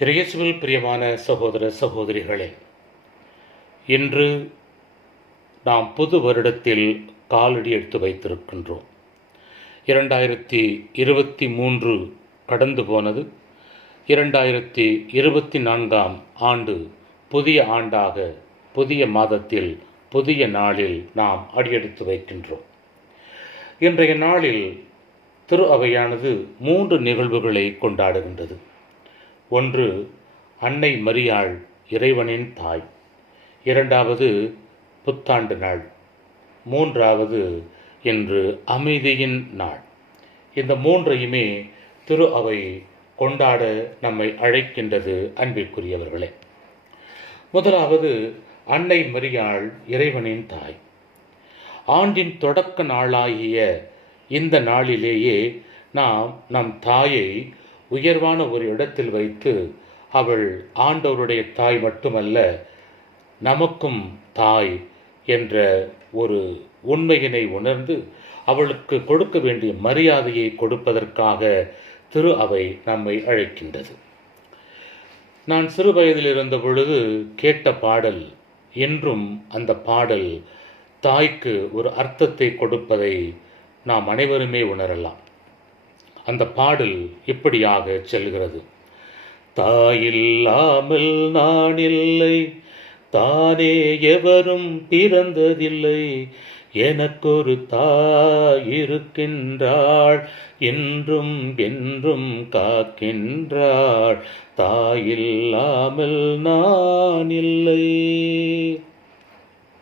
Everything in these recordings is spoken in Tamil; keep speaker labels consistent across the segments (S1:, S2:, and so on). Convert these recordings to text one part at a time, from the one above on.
S1: இறையசுவில் பிரியமான சகோதர சகோதரிகளே இன்று நாம் புது வருடத்தில் காலடி எடுத்து வைத்திருக்கின்றோம். இரண்டாயிரத்தி இருபத்தி மூன்று கடந்து போனது. இரண்டாயிரத்தி இருபத்தி நான்காம் ஆண்டு புதிய ஆண்டாக புதிய மாதத்தில் புதிய நாளில் நாம் அடியெடுத்து வைக்கின்றோம். இன்றைய நாளில் திரு அவையானது மூன்று நிகழ்வுகளை கொண்டாடுகின்றது. ஒன்று அன்னை மரியாள் இறைவனின் தாய். இரண்டாவது புத்தாண்டு நாள். மூன்றாவது இன்று அமைதியின் நாள். இந்த மூன்றையுமே திரு அவை கொண்டாட நம்மை அழைக்கின்றது அன்பிற்குரியவர்களே. முதலாவது அன்னை மரியாள் இறைவனின் தாய். ஆண்டின் தொடக்க நாளாகிய இந்த நாளிலேயே நாம் நம் தாயை உயர்வான ஒரு இடத்தில் வைத்து அவள் ஆண்டவருடைய தாய் மட்டுமல்ல நமக்கும் தாய் என்ற ஒரு உண்மையினை உணர்ந்து அவளுக்கு கொடுக்க வேண்டிய மரியாதையை கொடுப்பதற்காக திரு அவை நம்மை அழைக்கின்றது. நான் சிறு வயதில் இருந்த பொழுது கேட்ட பாடல் என்றும் அந்த பாடல் தாய்க்கு ஒரு அர்த்தத்தை கொடுப்பதை நாம் அனைவருமே உணரலாம். அந்த பாடல் இப்படியாக செல்கிறது? தாயில்லாமல் நான் இல்லை தானே எவரும் பிறந்ததில்லை எனக்கொரு தாய் இருக்கின்றாள் என்றும் என்றும் காக்கின்றாள். தாயில்லாமல் நான் இல்லை.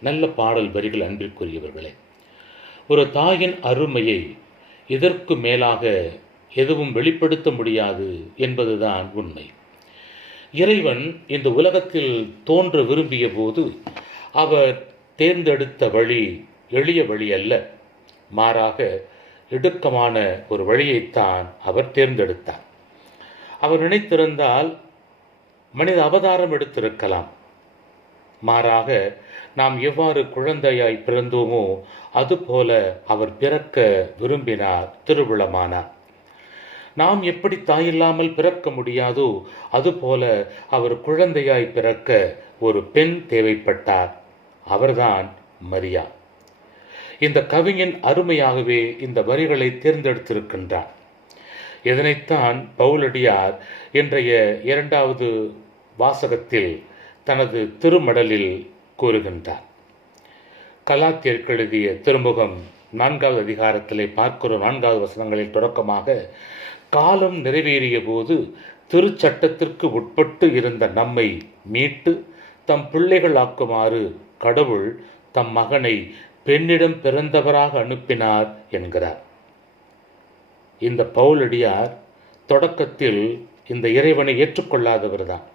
S1: நல்ல பாடல் வரிகள் அன்பிற்குரியவர்களே ஒரு தாயின் அருமையை இதற்கு மேலாக எதுவும் வெளிப்படுத்த முடியாது என்பதுதான் உண்மை. இறைவன் இந்த உலகத்தில் தோன்ற விரும்பிய போது அவர் தேர்ந்தெடுத்த வழி எளிய வழி அல்ல. மாறாக இடுக்கமான ஒரு வழியைத்தான் அவர் தேர்ந்தெடுத்தார். அவர் நினைத்திருந்தால் மனித அவதாரம் எடுத்திருக்கலாம். மாறாக நாம் எவ்வாறு குழந்தையாய் பிறந்தோமோ அதுபோல அவர் பிறக்க விரும்பினார் திருவிழமானார் நாம் எப்படி தாயில்லாமல் பிறக்க முடியாதோ அதுபோல அவர் குழந்தையாய் பிறக்க ஒரு பெண் தேவைப்பட்டார். அவர்தான் மரியா. இந்த கவிஞன் அருமையாகவே இந்த வரிகளை தேர்ந்தெடுத்திருக்கின்றார் இதனைத்தான் பவுலடியார் இன்றைய இரண்டாவது வாசகத்தில் தனது திருமடலில் கூறுகின்றார். கலாத்தியருக்கு எழுதிய திருமுகம் நான்காவது அதிகாரத்திலே பார்க்கிறோம். நான்காவது வசனங்களில் தொடக்கமாக காலம் நிறைவேறிய போது திருச்சட்டத்திற்கு உட்பட்டு இருந்த நம்மை மீட்டு தம் பிள்ளைகள் ஆக்குமாறு கடவுள் தம் மகனை பெண்ணிடம் பிறந்தவராக அனுப்பினார் என்கிறார். இந்த பவுலடியார் தொடக்கத்தில் இந்த இறைவனை ஏற்றுக்கொள்ளாதவர்தான்.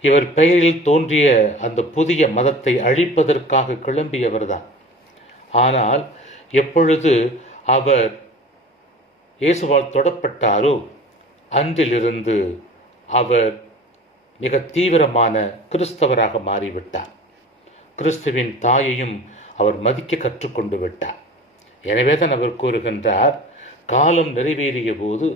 S1: இவர் பெயரில் தோன்றிய அந்த புதிய மதத்தை அழிப்பதற்காக கிளம்பியவர்தான். ஆனால் எப்பொழுது அவர் இயேசுவால் தொடப்பட்டாரோ? அன்றிலிருந்து அவர் மிக தீவிரமான கிறிஸ்தவராக மாறிவிட்டார். கிறிஸ்துவின் தாயையும் அவர் மதிக்க கற்றுக்கொண்டு விட்டார். எனவே தான் அவர் கூறுகின்றார் காலம் நிறைவேறிய போது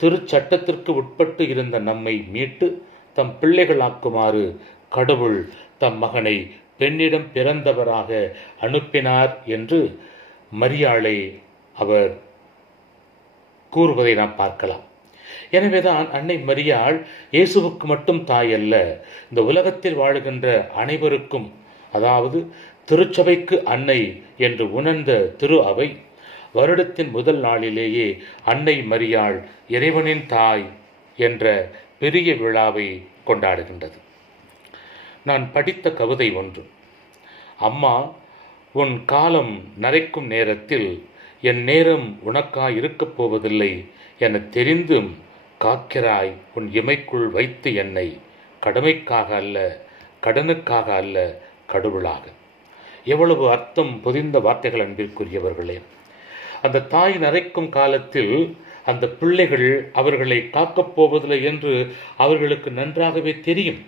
S1: திருச்சட்டத்திற்கு உட்பட்டு இருந்த நம்மை மீட்டு தம் பிள்ளைகளாக்குமாறு கடவுள் தம் மகனை பெண்ணிடம் பிறந்தவராக அனுப்பினார் என்று மரியாளை அவர் கூறுவதை நாம் பார்க்கலாம். எனவேதான் அன்னை மரியாள் இயேசுவுக்கு மட்டும் தாய் அல்ல இந்த உலகத்தில் வாழுகின்ற அனைவருக்கும் அதாவது திருச்சபைக்கு அன்னை என்று உணர்ந்த திரு அவை வருடத்தின் முதல் நாளிலேயே அன்னை மரியாள் இறைவனின் தாய் என்ற பெரிய விழாவை கொண்டாடுகின்றது. நான் படித்த கவிதை ஒன்று. அம்மா உன் காலம் நரைக்கும் நேரத்தில் என் நேரம் உனக்காய் இருக்கப் போவதில்லை. என தெரிந்தும் காக்கிறாய் உன் இமைக்குள் வைத்து என்னை. கடமைக்காக அல்ல கடனுக்காக அல்ல கடவுளாக. எவ்வளவு அர்த்தம் பொதிந்த வார்த்தைகள் அன்பிற்குரியவர்களே. அந்த தாய் நரைக்கும் காலத்தில் அந்த பிள்ளைகள் அவர்களை காக்கப் போவதில்லை என்று அவர்களுக்கு நன்றாகவே தெரியும்.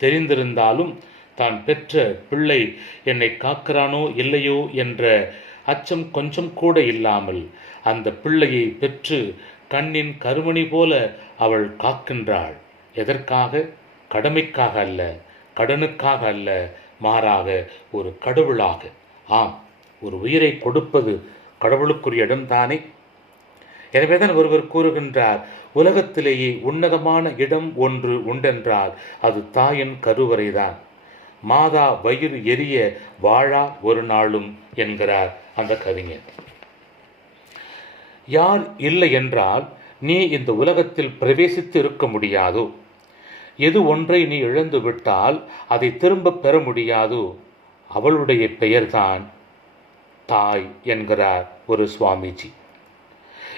S1: தெரிந்திருந்தாலும் தான் பெற்ற பிள்ளை என்னை காக்கிறானோ இல்லையோ என்ற அச்சம் கொஞ்சம் கூட இல்லாமல் அந்த பிள்ளையை பெற்று கண்ணின் கருமணி போல அவள் காக்கின்றாள். எதற்காக? கடமைக்காக அல்ல கடனுக்காக அல்ல மாறாக ஒரு கடவுளாக. ஆம் ஒரு உயிரை கொடுப்பது கடவுளுக்குரிய இடம்தானே? எனவேதான் ஒருவர் கூறுகின்றார் உலகத்திலேயே உன்னதமான இடம் ஒன்று உண்டென்றால் அது தாயின் கருவறைதான். மாதா வயிறு எரிய வாழா ஒரு நாளும் என்கிறார் அந்த கவிஞர். யார் இல்லை என்றால் நீ இந்த உலகத்தில் பிரவேசித்து இருக்க முடியாதோ. எது ஒன்றை நீ இழந்து விட்டால் அதை திரும்ப பெற முடியாதோ. அவளுடைய பெயர்தான் தாய் என்கிறார் ஒரு சுவாமிஜி.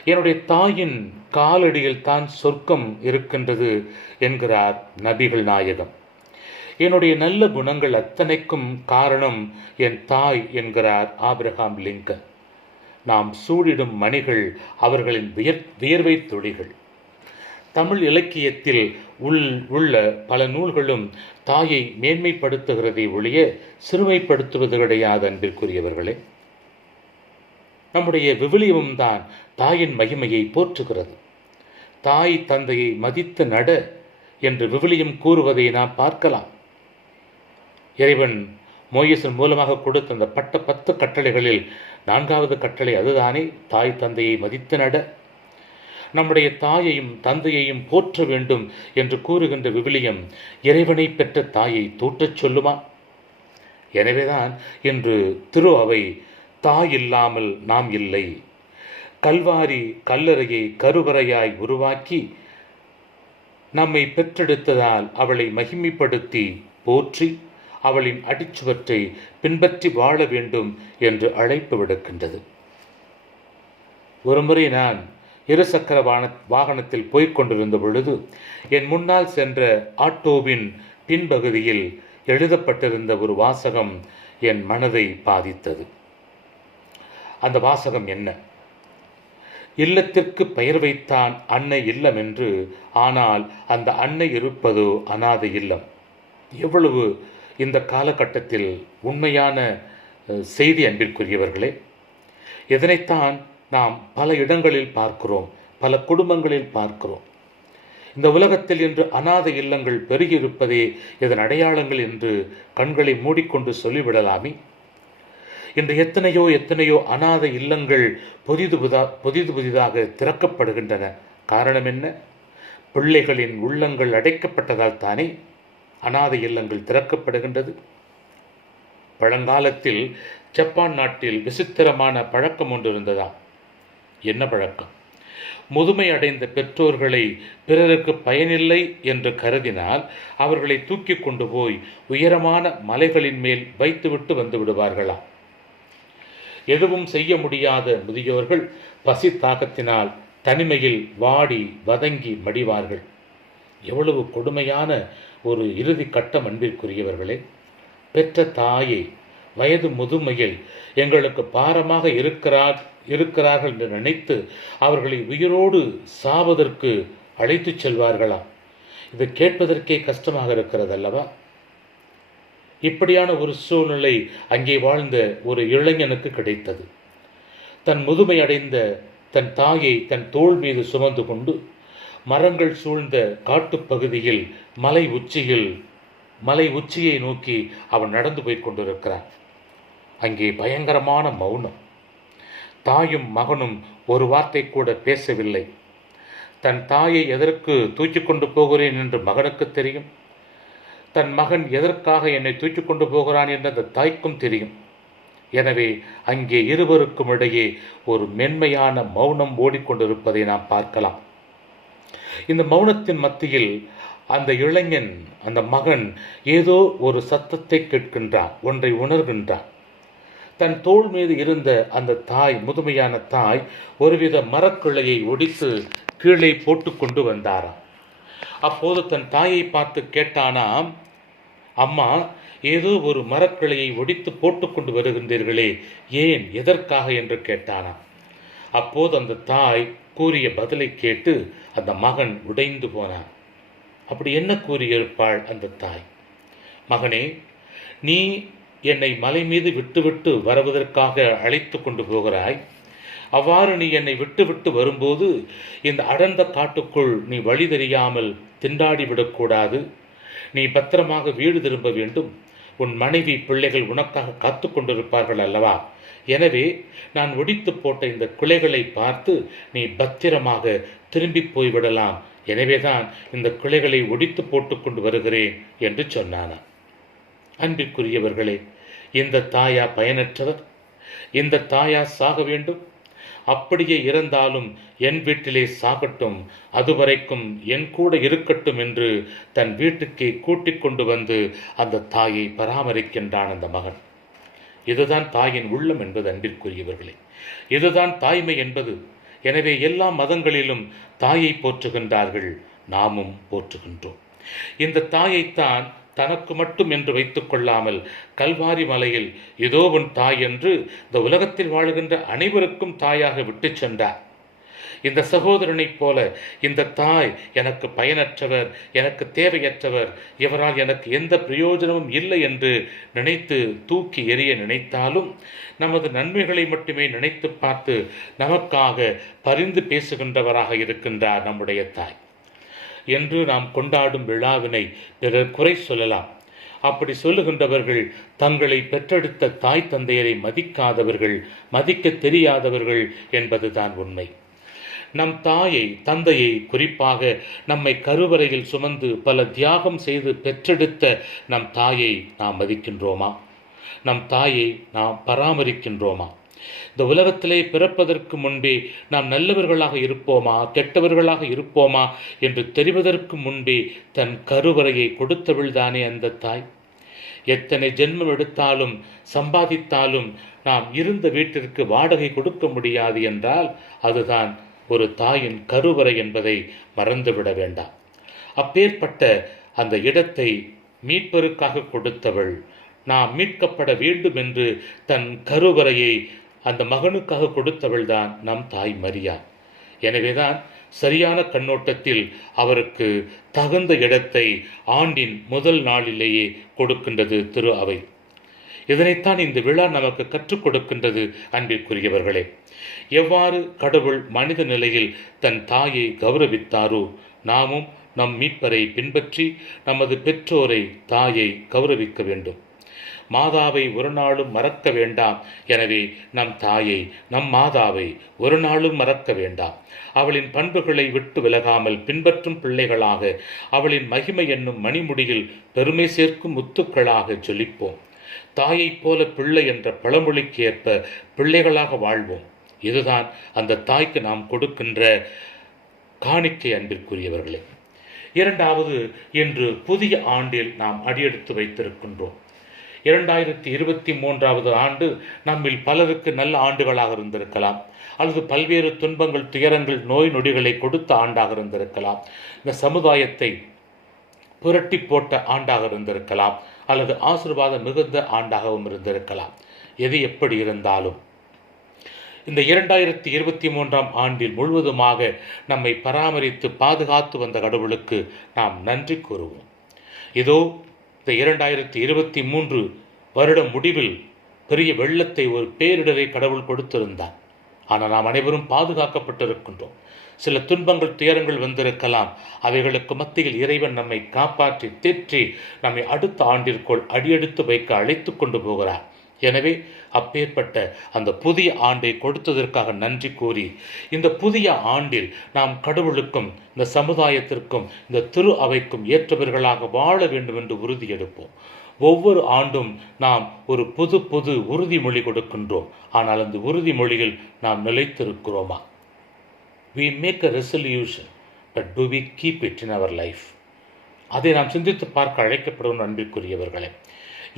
S1: என்னுடைய தாயின் காலடியில் தான் சொர்க்கம் இருக்கின்றது என்கிறார் நபிகள் நாயகம். என்னுடைய நல்ல குணங்கள் அத்தனைக்கும் காரணம் என் தாய் என்கிறார் ஆபிரகாம் லிங்கன். நாம் சூழிடும் மணிகள் அவர்களின் வியர் வியர்வை துளிகள். தமிழ் இலக்கியத்தில் உள் உள்ள பல நூல்களும் தாயை மேன்மைப்படுத்துகிறதை ஒழிய சிறுமைப்படுத்துவது கிடையாது அன்பிற்குரியவர்களே. நம்முடைய விவிலியமும் தான் தாயின் மகிமையை போற்றுகிறது. தாய் தந்தையை மதித்து நட என்று விவிலியம் கூறுவதை நாம் பார்க்கலாம். இறைவன் மோயசன் மூலமாக கொடுத்த அந்த பட்ட பத்து கட்டளைகளில் நான்காவது கட்டளை அதுதானே. தாய் தந்தையை மதித்து நட. நம்முடைய தாயையும் தந்தையையும் போற்ற வேண்டும் என்று கூறுகின்ற விவிலியம் இறைவனை பெற்ற தாயை தூற்றச் சொல்லுமா? எனவேதான் இன்று திரு அவை தாய் இல்லாமல் நாம் இல்லை. கல்வாரி கல்லறையை கருவறையாய் உருவாக்கி நம்மை பெற்றெடுத்ததால் அவளை மகிமைப்படுத்தி போற்றி. அவளின் அடிச்சுவற்றை பின்பற்றி வாழ வேண்டும் என்று அழைப்பு விடுக்கின்றது. ஒருமுறை நான் இருசக்கர வான வாகனத்தில் போய்க் கொண்டிருந்த பொழுது என் முன்னால் சென்ற ஆட்டோவின் பின்பகுதியில் எழுதப்பட்டிருந்த ஒரு வாசகம் என் மனதை பாதித்தது. அந்த வாசகம் என்ன? இல்லத்திற்கு பெயர் வைத்தான் அன்னை இல்லம் என்று ஆனால் அந்த அன்னை இருப்பதோ அனாதை இல்லம். எவ்வளவு இந்த காலகட்டத்தில் உண்மையான செய்தி அன்பிற்குரியவர்களே இதனைத்தான் நாம் பல இடங்களில் பார்க்கிறோம் பல குடும்பங்களில் பார்க்கிறோம். இந்த உலகத்தில் இன்று அனாதை இல்லங்கள் பெருகியிருப்பதே இதன் அடையாளங்கள் என்று கண்களை மூடிக்கொண்டு சொல்லிவிடலாமே. இன்று எத்தனையோ எத்தனையோ அனாதை இல்லங்கள் புதிது புதா புதிது புதிதாக திறக்கப்படுகின்றன. காரணம் என்ன? பிள்ளைகளின் உள்ளங்கள் அடைக்கப்பட்டதால் தானே? அனாதை இல்லங்கள் திறக்கப்படுகின்றது. பழங்காலத்தில் ஜப்பான் நாட்டில் விசித்திரமான பழக்கம் ஒன்று இருந்ததாம் என்ன பழக்கம்? முதுமை அடைந்த பெற்றோர்களை பிறருக்கு பயனில்லை என்று கருதினால் அவர்களை தூக்கி கொண்டு போய் உயரமான மலைகளின் மேல் வைத்துவிட்டு வந்து விடுவார்களாம் எதுவும் செய்ய முடியாத முதியோர்கள் பசி தாகத்தினால் தனிமையில் வாடி வதங்கி மடிவார்கள். எவ்வளவு கொடுமையான ஒரு இறுதி கட்டம் அன்பிற்குரியவர்களே பெற்ற தாயை வயது முதுமையில் எங்களுக்கு பாரமாக இருக்கிறார் இருக்கிறார்கள் என்று நினைத்து அவர்களை உயிரோடு சாவதற்கு அழைத்துச் செல்வார்களா? இது கேட்பதற்கே கஷ்டமாக இருக்கிறது அல்லவா இப்படியான ஒரு சூழ்நிலை அங்கே வாழ்ந்த ஒரு இளைஞனுக்கு கிடைத்தது. தன் முதுமை அடைந்த தன் தாயை தன் தோள் மீது சுமந்து கொண்டு மரங்கள் சூழ்ந்த காட்டுப்பகுதியில் மலை உச்சியில் மலை உச்சியை நோக்கி அவன் நடந்து போய் கொண்டிருக்கிறான். அங்கே பயங்கரமான மௌனம். தாயும் மகனும் ஒரு வார்த்தை கூட பேசவில்லை. தன் தாயை எதற்கு தூக்கி கொண்டு போகிறேன் என்று மகனுக்கு தெரியும். தன் மகன் எதற்காக என்னை தூக்கி கொண்டு போகிறான் என்று அந்த தாய்க்கும் தெரியும். எனவே அங்கே இருவருக்கும் இடையே ஒரு மென்மையான மௌனம் ஓடிக்கொண்டிருப்பதை நாம் பார்க்கலாம். இந்த மௌனத்தின் மத்தியில் அந்த இளைஞன் அந்த மகன் ஏதோ ஒரு சத்தத்தை கேட்கின்றான் ஒன்றை உணர்கின்றான். தன் தோள் மீது இருந்த அந்த தாய் முதுமையான தாய் ஒருவித மரக்கிளையை ஒடித்து கீழே போட்டு கொண்டு வந்தாராம். அப்போது தன் தாயை பார்த்து கேட்டானாம் அம்மா ஏதோ ஒரு மரக்கிளையை ஒடித்து போட்டுக்கொண்டு வருகின்றீர்களே ஏன் எதற்காக? என்று கேட்டானாம். அப்போது அந்த தாய் கூறிய பதிலை கேட்டு அந்த மகன் உடைந்து போனான். அப்படி என்ன கூறியிருப்பாள் அந்த தாய்? மகனே நீ என்னை மலை மீது விட்டுவிட்டு வருவதற்காக அழைத்து கொண்டு போகிறாய். அவ்வாறு நீ என்னை விட்டுவிட்டு வரும்போது இந்த அடர்ந்த காட்டுக்குள் நீ வழி தெரியாமல் திண்டாடி விடக்கூடாது. நீ பத்திரமாக வீடு திரும்ப வேண்டும். உன் மனைவி பிள்ளைகள் உனக்காக காத்து கொண்டிருப்பார்கள் அல்லவா? எனவே நான் ஒடித்து போட்ட இந்த கிளைகளை பார்த்து நீ பத்திரமாக திரும்பி போய்விடலாம். எனவேதான் இந்த கிளைகளை ஒடித்து போட்டுக்கொண்டு வருகிறேன் என்று சொன்னானாம். அன்பிற்குரியவர்களே இந்த தாயா பயனற்றவர்? இந்த தாயா சாக வேண்டும்? அப்படியே இறந்தாலும் என் வீட்டிலே சாகட்டும். அதுவரைக்கும் என் கூட இருக்கட்டும் என்று தன் வீட்டுக்கே கூட்டிக் கொண்டு வந்து அந்த தாயை பராமரிக்கின்றான் அந்த மகன். இதுதான் தாயின் உள்ளம் என்பது அன்பிற்குரியவர்களே. இதுதான் தாய்மை என்பது. எனவே எல்லா மதங்களிலும் தாயை போற்றுகின்றார்கள் நாமும் போற்றுகின்றோம். இந்த தாயைத்தான் தனக்கு மட்டும் என்று வைத்துக் கொள்ளாமல் கல்வாரி மலையில் இதோ உன் தாய் என்று இந்த உலகத்தில் வாழுகின்ற அனைவருக்கும் தாயாக விட்டுச் சென்றார். இந்த சகோதரனைப் போல இந்த தாய் எனக்கு பயனற்றவர் எனக்கு தேவையற்றவர் இவரால் எனக்கு எந்த பிரயோஜனமும் இல்லை என்று நினைத்து தூக்கி எறிய நினைத்தாலும் நமது நன்மைகளை மட்டுமே நினைத்து பார்த்து நமக்காக பரிந்து பேசுகின்றவராக இருக்கின்றார் நம்முடைய தாய். என்று நாம் கொண்டாடும் விழாவினை பிறர் குறை சொல்லலாம். அப்படி சொல்லுகின்றவர்கள் தங்களை பெற்றெடுத்த தாய் தந்தையரை மதிக்காதவர்கள் மதிக்க தெரியாதவர்கள் என்பதுதான் உண்மை. நம் தாயை தந்தையை குறிப்பாக நம்மை கருவறையில் சுமந்து பல தியாகம் செய்து பெற்றெடுத்த நம் தாயை நாம் மதிக்கின்றோமா? நம் தாயை நாம் பராமரிக்கின்றோமா? இந்த உலகத்திலே பிறப்பதற்கு முன்பே நாம் நல்லவர்களாக இருப்போமா கெட்டவர்களாக இருப்போமா என்று தெரிவதற்கு முன்பே தன் கருவறையை கொடுத்தவள்தானே அந்த தாய்? எத்தனை ஜென்மம் எடுத்தாலும் சம்பாதித்தாலும் நாம் இருந்த வீட்டிற்கு வாடகை கொடுக்க முடியாது என்றால் அதுதான் ஒரு தாயின் கருவறை என்பதை மறந்துவிட வேண்டாம். அப்பேற்பட்ட அந்த இடத்தை மீட்பருக்காக கொடுத்தவள் நாம் மீட்கப்பட வேண்டும் என்று தன் கருவறையை அந்த மகனுக்காக கொடுத்தவள்தான் நம் தாய் மரியா. எனவேதான் சரியான கண்ணோட்டத்தில் அவருக்கு தகுந்த இடத்தை ஆண்டின் முதல் நாளிலேயே கொடுக்கின்றது திரு அவை. இதனைத்தான் இந்த விழா நமக்கு கற்றுக் கொடுக்கின்றது அன்பிற்குரியவர்களே. எவ்வாறு கடவுள் மனித நிலையில் தன் தாயை கௌரவித்தாரோ நாமும் நம் மீட்பரை பின்பற்றி நமது பெற்றோரை தாயை கௌரவிக்க வேண்டும். மாதாவை ஒரு நாளும் மறக்க வேண்டாம் எனவே நம் தாயை நம் மாதாவை ஒரு நாளும் மறக்க வேண்டாம் அவளின் பண்புகளை விட்டு விலகாமல் பின்பற்றும் பிள்ளைகளாக அவளின் மகிமை என்னும் மணிமுடியில் பெருமை சேர்க்கும் முத்துக்களாக ஜொலிப்போம். தாயைப் போல பிள்ளை என்ற பழமொழிக்கு ஏற்ப பிள்ளைகளாக வாழ்வோம். இதுதான் அந்த தாய்க்கு நாம் கொடுக்கின்ற காணிக்கை அன்பிற்குரியவர்களே. இரண்டாவது இன்று புதிய ஆண்டில் நாம் அடியெடுத்து வைத்திருக்கின்றோம். இரண்டாயிரத்தி இருபத்தி மூன்றாவது ஆண்டு நம்மில் பலருக்கு நல்ல ஆண்டுகளாக இருந்திருக்கலாம். அல்லது பல்வேறு துன்பங்கள் துயரங்கள் நோய் நொடிகளை கொடுத்த ஆண்டாக இருந்திருக்கலாம். இந்த சமுதாயத்தை புரட்டி போட்ட ஆண்டாக இருந்திருக்கலாம். அல்லது ஆசிர்வாதம் மிகுந்த ஆண்டாகவும் இருந்திருக்கலாம். எது எப்படி இருந்தாலும். இந்த இரண்டாயிரத்தி இருபத்தி மூன்றாம் ஆண்டில் முழுவதுமாக நம்மை பராமரித்து பாதுகாத்து வந்த கடவுளுக்கு நாம் நன்றி கூறுவோம். இதோ இந்த இரண்டாயிரத்தி இருபத்தி மூன்று வருட முடிவில் பெரிய வெள்ளத்தை ஒரு பேரிடரை கடவுள் கொடுத்திருந்தார். ஆனால் நாம் அனைவரும் பாதுகாக்கப்பட்டிருக்கின்றோம். சில துன்பங்கள் துயரங்கள் வந்திருக்கலாம். அவைகளுக்கு மத்தியில் இறைவன் நம்மை காப்பாற்றி தேற்றி நம்மை அடுத்த ஆண்டிற்குள் அடியெடுத்து வைக்க அழைத்து கொண்டு போகிறார். எனவே அப்பேற்பட்ட அந்த புதிய ஆண்டை கொடுத்ததற்காக நன்றி கூறி இந்த புதிய ஆண்டில் நாம் கடவுளுக்கும் இந்த சமுதாயத்திற்கும் இந்த திரு அவைக்கும் ஏற்றவர்களாக வாழ வேண்டும் என்று உறுதியெடுப்போம் ஒவ்வொரு ஆண்டும் நாம் ஒரு புது புது உறுதிமொழி கொடுக்கின்றோம். ஆனால் அந்த உறுதிமொழியில் நாம் நிலைத்திருக்கிறோமா? We make a resolution but do we keep it in our life அதை நாம் சிந்தித்து பார்க்க அழைக்கப்படும் அன்பிற்குரியவர்களே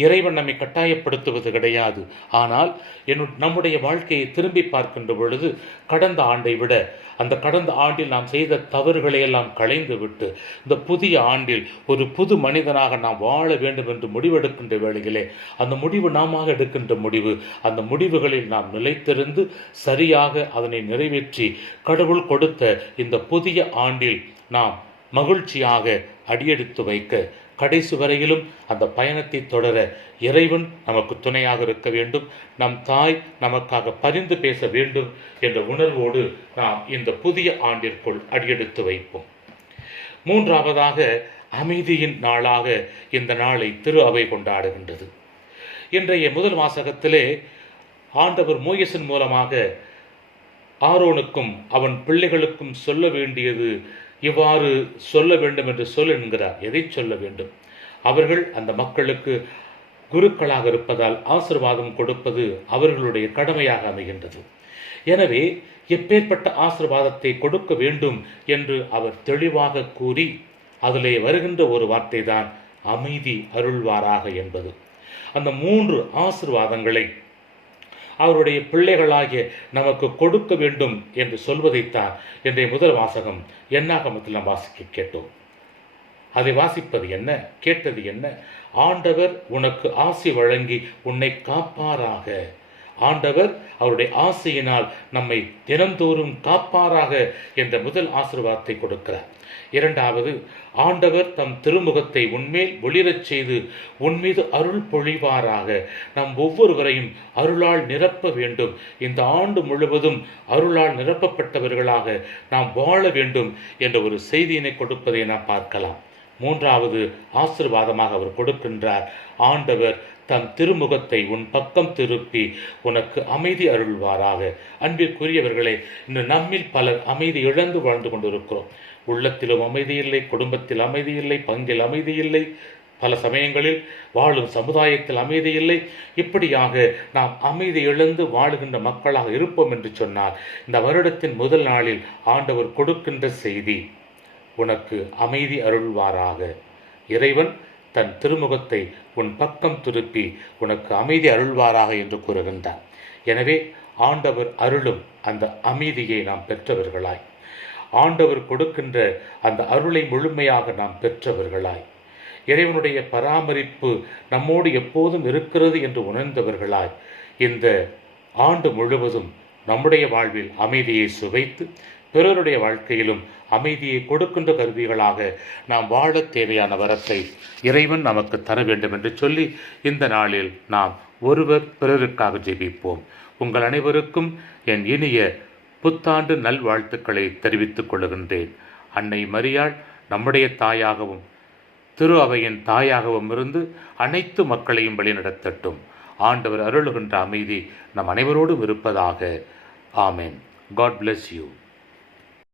S1: இறைவன் நம்மை கட்டாயப்படுத்துவது கிடையாது. ஆனால் என்னு நம்முடைய வாழ்க்கையை திரும்பி பார்க்கின்ற பொழுது கடந்த ஆண்டை விட அந்த கடந்த ஆண்டில் நாம் செய்த தவறுகளை எல்லாம் களைந்து விட்டு இந்த புதிய ஆண்டில் ஒரு புது மனிதனாக நாம் வாழ வேண்டும் என்று முடிவெடுக்கின்ற வேளையிலே அந்த முடிவு நாம எடுக்கின்ற முடிவு அந்த முடிவுகளில் நாம் நிலைத்திருந்து சரியாக அதனை நிறைவேற்றி கடவுள் கொடுத்த இந்த புதிய ஆண்டில் நாம் மகிழ்ச்சியாக அடியெடுத்து வைக்க கடைசி வரையிலும் அந்த பயணத்தை தொடர இறைவன் நமக்கு துணையாக இருக்க வேண்டும். நம் தாய் நமக்காக பரிந்து பேச வேண்டும் என்ற உணர்வோடு நாம் இந்த புதிய ஆண்டிற்குள் அடியெடுத்து வைப்போம். மூன்றாவதாக அமைதியின் நாளாக இந்த நாளை திரு அவை கொண்டாடுகின்றது. இன்றைய முதல் வாசகத்திலே ஆண்டவர் மோயசின் மூலமாக ஆரோனுக்கும் அவன் பிள்ளைகளுக்கும் சொல்ல வேண்டியது இவ்வாறு சொல்ல வேண்டும் என்று சொல் என்கிறார். எதை சொல்ல வேண்டும்? அவர்கள் அந்த மக்களுக்கு குருக்களாக இருப்பதால் ஆசிர்வாதம் கொடுப்பது அவர்களுடைய கடமையாக அமைகின்றது. எனவே எப்பேற்பட்ட ஆசிர்வாதத்தை கொடுக்க வேண்டும் என்று அவர் தெளிவாக கூறி அதிலே வருகின்ற ஒரு வார்த்தை தான் அமைதி அருள்வாராக என்பது. அந்த மூன்று ஆசிர்வாதங்களை அவருடைய பிள்ளைகளாகிய நமக்கு கொடுக்க வேண்டும் என்று சொல்வதைத்தான் இன்றைய முதல் வாசகம் என்னாகமத்தில் நாம் வாசிக்க கேட்டோம். அதை வாசிப்பது என்ன? கேட்டது என்ன? ஆண்டவர் உனக்கு ஆசி வழங்கி உன்னை காப்பாராக. ஆண்டவர் அவருடைய ஆசையினால் நம்மை தினந்தோறும் காப்பாராக என்ற முதல் ஆசீர்வாதத்தை கொடுக்கிறார். இரண்டாவது ஆண்டவர் தம் திருமுகத்தை உன்மேல் ஒளிரச் செய்து உன்மீது அருள் பொழிவாராக நம் ஒவ்வொருவரையும் அருளால் நிரப்ப வேண்டும். இந்த ஆண்டு முழுவதும் அருளால் நிரப்பப்பட்டவர்களாக நாம் வாழ வேண்டும் என்ற ஒரு செய்தியினை கொடுப்பதை நாம் பார்க்கலாம். மூன்றாவது ஆசிர்வாதமாக அவர் கொடுக்கின்றார். ஆண்டவர் தம் திருமுகத்தை உன் பக்கம் திருப்பி உனக்கு அமைதி அருள்வாராக. அன்பிற்குரியவர்களே இன்று நம்மில் பலர் அமைதி இழந்து வாழ்ந்து கொண்டிருக்கிறோம். உள்ளத்திலும் அமைதி இல்லை குடும்பத்தில் அமைதி இல்லை பங்கில் அமைதி இல்லை பல சமயங்களில் வாழும் சமுதாயத்தில் அமைதி இல்லை இப்படியாக நாம் அமைதி இழந்து வாழுகின்ற மக்களாக இருப்போம் என்று சொன்னால் இந்த வருடத்தின் முதல் நாளில் ஆண்டவர் கொடுக்கின்ற செய்தி உனக்கு அமைதி அருள்வாராக. இறைவன் தன் திருமுகத்தை உன் பக்கம் திருப்பி உனக்கு அமைதி அருள்வாராக என்று கூறுகின்றார் எனவே ஆண்டவர் அருளும் அந்த அமைதியை நாம் பெற்றவர்களாய். ஆண்டவர் கொடுக்கின்ற அந்த அருளை முழுமையாக நாம் பெற்றவர்களாய். இறைவனுடைய பராமரிப்பு நம்மோடு எப்போதும் இருக்கிறது என்று உணர்ந்தவர்களாய். இந்த ஆண்டு முழுவதும் நம்முடைய வாழ்வில் அமைதியை சுவைத்து பிறருடைய வாழ்க்கையிலும் அமைதியை கொடுக்கின்ற கருவிகளாக நாம் வாழத் தேவையான வரத்தை இறைவன் நமக்கு தர வேண்டும் என்று சொல்லி இந்த நாளில் நாம் ஒருவர் பிறருக்காக ஜெபிப்போம். உங்கள் அனைவருக்கும் என் இனிய புத்தாண்டு நல்வாழ்த்துக்களை தெரிவித்துக் கொள்கின்றேன். அன்னை மரியாள் நம்முடைய தாயாகவும் திரு அவையின் தாயாகவும் இருந்து அனைத்து மக்களையும் வழிநடத்தட்டும். ஆண்டவர் அருளுகின்ற அமைதி நம் அனைவரோடும் இருப்பதாக. ஆமேன். God bless you